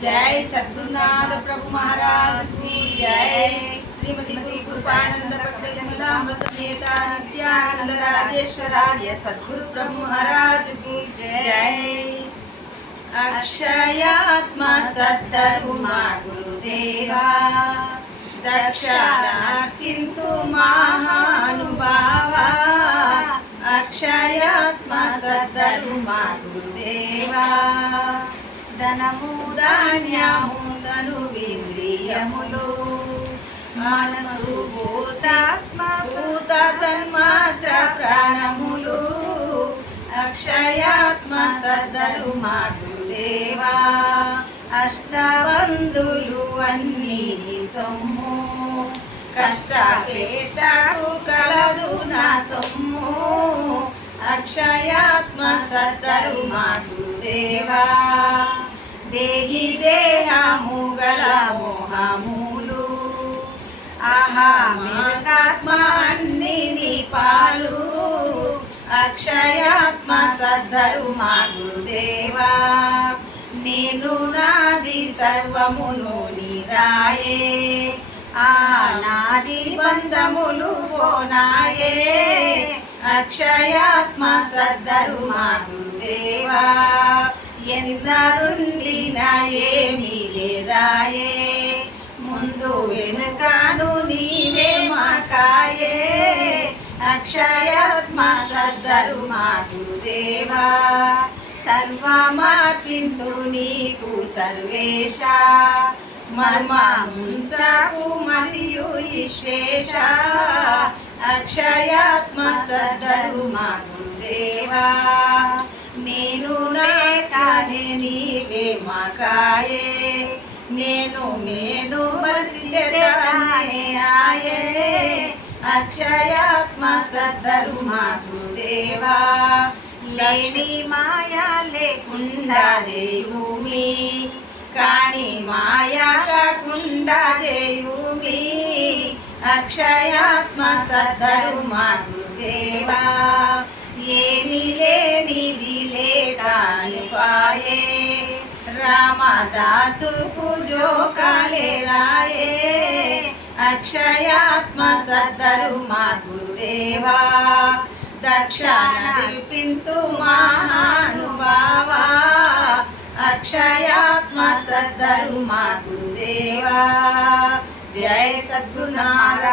जय सद्गुरुनाथ प्रभु महाराज की जय। श्रीमती गुरु कृपानंद भक्त समेत नित्यानंद राजेश्वरार्य सद्गुरु प्रभु महाराज की जय। अक्षयात्मा सद्धर्मा गुरुदेवा दक्षिणार्पिन्तु महानुभावा। अक्षयात्मा सद्धर्मा गुरुदेवा ధనము ధాన్యము తనువింద్రియములు మనసు భూతాత్మ భూత తన్మాత్ర ప్రాణములు అక్షయాత్మ సద్ధర్మా గురుదేవా అష్టబంధులు అన్ని సొమ్ము కష్టపేటకు కలదు నా సొమ్ము అక్షయాత్మ సద్ధర్మా గురుదేవా దేహి దేహము గల మోహములు అహమాత్మ అన్ని పాలు అక్షయాత్మ సద్ధర్మా గురుదేవా నేను నాది సర్వమును నీరాయే నాది బంధములు పోనాయే అక్షయాత్మ సద్ధర్మా గురుదేవా ఎన్నరుండిన ఏమీ లేదాయే ముందు వెనుకాను నీవే మాకాయే అక్షయాత్మ సద్ధర్మా గురుదేవా సర్వమర్పింతు నీకు సర్వేశ మర్మముంచకు మరియు ఈశ్వేశ అక్షయాత్మ సద్ధర్మా గురుదేవా నేను లేకనే నీవే మాకాయే నేను మరసియే అక్షయాత్మ సద్ధర్మా గురుదేవా లేని మాయా లేకుండా చేయుమి కాని మాయా కాకుండా చేయుమి అక్షయాత్మ సద్ధర్మా గురుదేవా ఏమి లేనిది లేకాని పాయే రామదాసుకు జోకాలేదాయే అక్షయాత్మ సద్ధర్మా గురుదేవా దక్షిణర్పింతు మహానుభావా అక్షయాత్మ సద్ధర్మా గురుదేవా జయ సద్గురునాథ